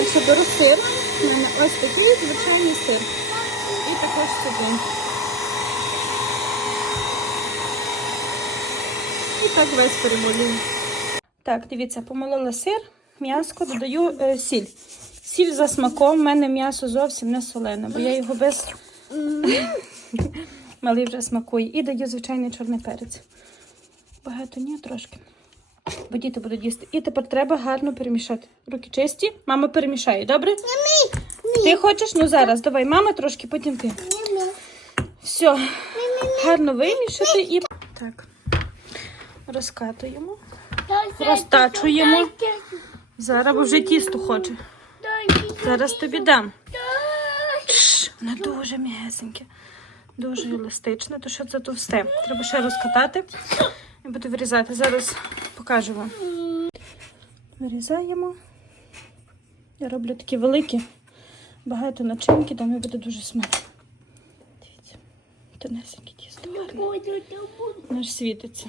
Далі беру сир. У мене ось такий звичайний сир. І також сюди. І так весь перемолюю. Так, дивіться, помолила сир, м'яско, додаю е, сіль. Сіль за смаком, в мене м'ясо зовсім не солене, бо я його без малий вже смакує. І даю звичайний чорний перець. Багато ні, трошки. Бо діти будуть їсти. І тепер треба гарно перемішати. Руки чисті, мама перемішає, добре? Ти хочеш? Ну зараз, давай, мама трошки, потім ти. Все, гарно вимішати і так. Розкатуємо. Розтачуємо. Зараз бо вже тісто хоче. Зараз тобі дам. Шш, Воно дуже м'ясеньке, дуже еластичне, то що це товсте. Треба ще розкатати і буду вирізати. Зараз покажу вам. Вирізаємо. Я роблю такі великі, багато начинки, там і буде дуже смачно. Дивіться, тонесеньке тісто. гарне. Ж світиться.